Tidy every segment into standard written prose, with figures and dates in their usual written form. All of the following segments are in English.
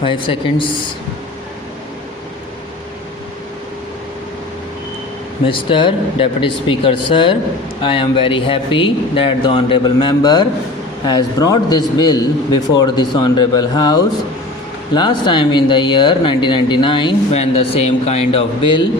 5 seconds. Mr. Deputy Speaker, Sir, I am very happy that the Honorable Member has brought this bill before this Honorable House. Last time in the year 1999, when the same kind of bill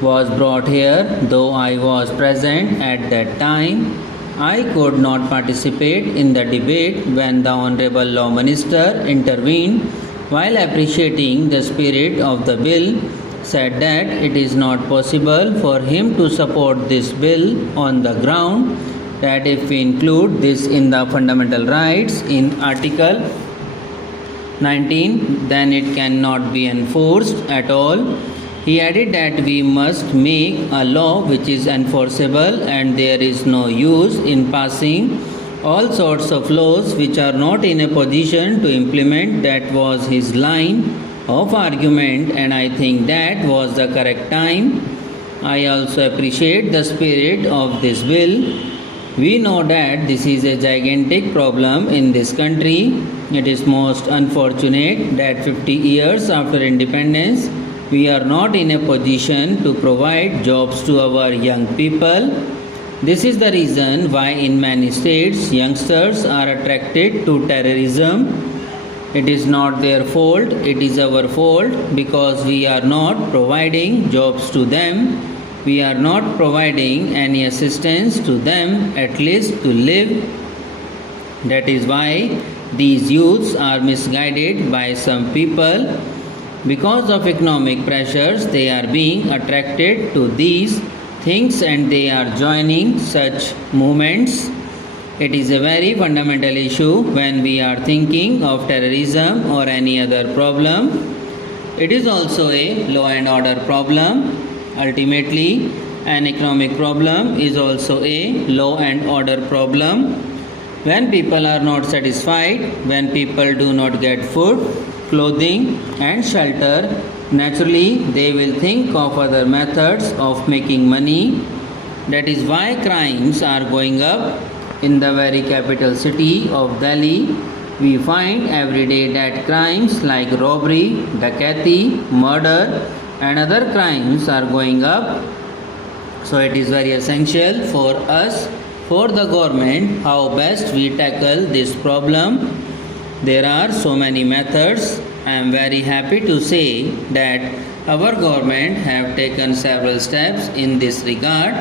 was brought here, though I was present at that time, I could not participate in the debate when the Honorable Law Minister intervened while appreciating the spirit of the bill, said that it is not possible for him to support this bill on the ground that if we include this in the fundamental rights in Article 19, then it cannot be enforced at all. He added that we must make a law which is enforceable, and there is no use in passing all sorts of laws which are not in a position to implement. That was his line of argument, and I think that was the correct time. I also appreciate the spirit of this bill. We know that this is a gigantic problem in this country. It is most unfortunate that 50 years after independence, we are not in a position to provide jobs to our young people. This is the reason why in many states youngsters are attracted to terrorism. It is not their fault, it is our fault because we are not providing jobs to them. We are not providing any assistance to them, at least to live. That is why these youths are misguided by some people. Because of economic pressures, they are being attracted to these things and they are joining such movements. It is a very fundamental issue when we are thinking of terrorism or any other problem. It is also a law and order problem. Ultimately, an economic problem is also a law and order problem. When people are not satisfied, when people do not get food, clothing and shelter, naturally they will think of other methods of making money. That is why crimes are going up. In the very capital city of Delhi, we find every day that crimes like robbery, dacoity, murder and other crimes are going up. So it is very essential for us, for the government, how best we tackle this problem. There are so many methods. I am very happy to say that our government have taken several steps in this regard.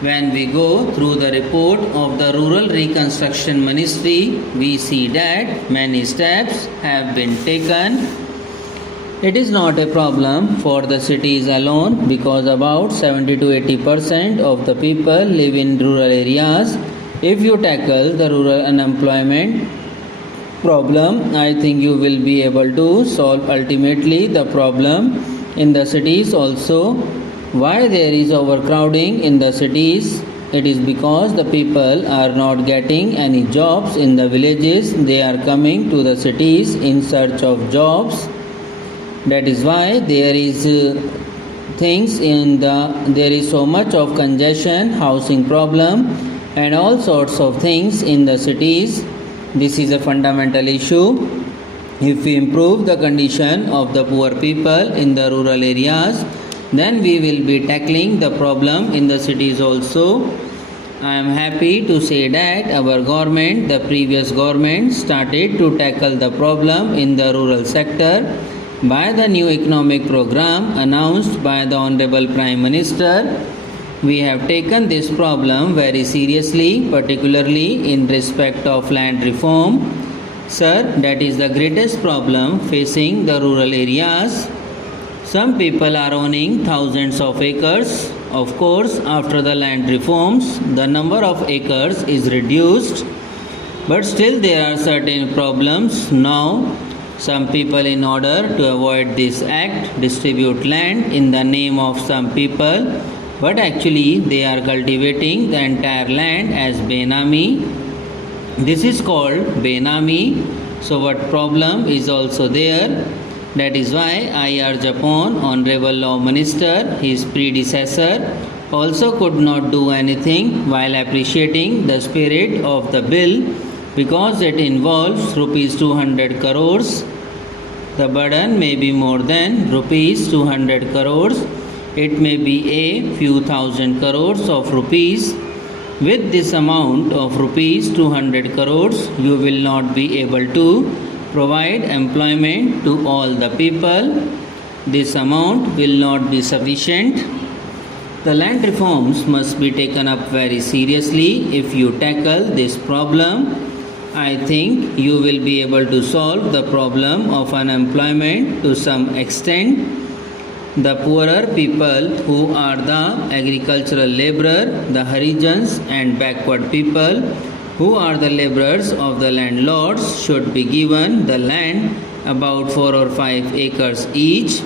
When we go through the report of the Rural Reconstruction Ministry, we see that many steps have been taken. It is not a problem for the cities alone because about 70 to 80% of the people live in rural areas. If you tackle the rural unemployment problem, I think you will be able to solve ultimately the problem in the cities also. Why there is overcrowding in the cities? It is because the people are not getting any jobs in the villages. They are coming to the cities in search of jobs. That is why there is there is so much of congestion, housing problem and all sorts of things in the cities. This is a fundamental issue. If we improve the condition of the poor people in the rural areas, then we will be tackling the problem in the cities also. I am happy to say that our government, the previous government, started to tackle the problem in the rural sector by the new economic program announced by the Honorable Prime Minister. We have taken this problem very seriously, particularly in respect of land reform. Sir, that is the greatest problem facing the rural areas. Some people are owning thousands of acres. Of course, after the land reforms, the number of acres is reduced, but still there are certain problems now. Some people, in order to avoid this act, distribute land in the name of some people, but actually they are cultivating the entire land as Benami. This is called Benami. So what problem is also there? That is why I urge upon Honorable Law Minister, his predecessor, also could not do anything while appreciating the spirit of the bill because it involves rupees 200 crores. The burden may be more than rupees 200 crores. It may be a few thousand crores of rupees. With this amount of rupees 200 crores, you will not be able to provide employment to all the people. This amount will not be sufficient. The land reforms must be taken up very seriously if you tackle this problem. I think you will be able to solve the problem of unemployment to some extent. The poorer people who are the agricultural laborer, the Harijans and backward people who are the laborers of the landlords should be given the land about 4 or 5 acres each.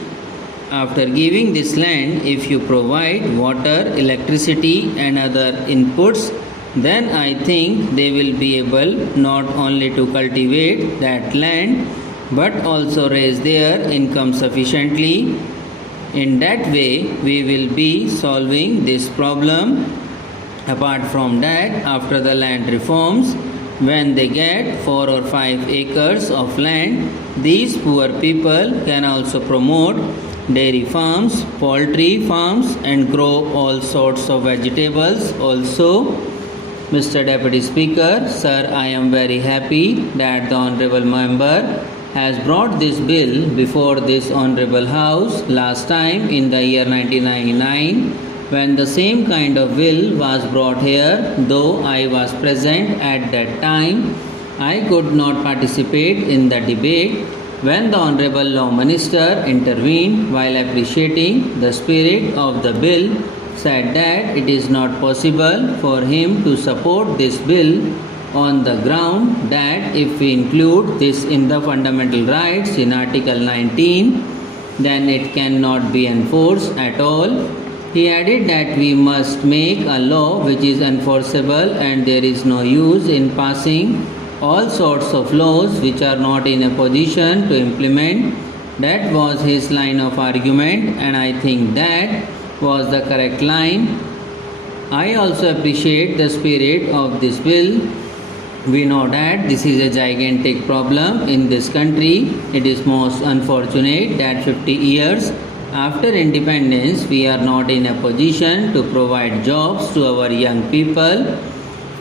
After giving this land, if you provide water, electricity and other inputs, then I think they will be able not only to cultivate that land but also raise their income sufficiently. In that way, we will be solving this problem. Apart from that, after the land reforms, when they get 4 or 5 acres of land, these poor people can also promote dairy farms, poultry farms and grow all sorts of vegetables also. Mr. Deputy Speaker, Sir, I am very happy that the Honorable Member has brought this bill before this Honorable House last time in the year 1999 when the same kind of bill was brought here. Though I was present at that time, I could not participate in the debate when the Honorable Law Minister intervened while appreciating the spirit of the bill, said that it is not possible for him to support this bill on the ground that if we include this in the fundamental rights in Article 19, then it cannot be enforced at all. He added that we must make a law which is enforceable and there is no use in passing all sorts of laws which are not in a position to implement. That was his line of argument and I think that was the correct line. I also appreciate the spirit of this bill. We know that this is a gigantic problem in this country. It is most unfortunate that 50 years after independence we are not in a position to provide jobs to our young people.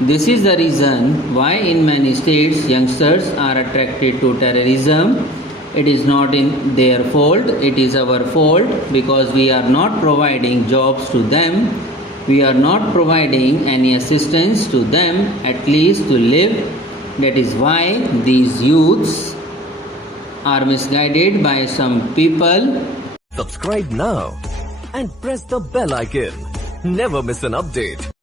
This is the reason why in many states youngsters are attracted to terrorism. It is not in their fault, it is our fault because we are not providing jobs to them. We are not providing any assistance to them, at least to live. That is why these youths are misguided by some people. Subscribe now and press the bell icon. Never miss an update.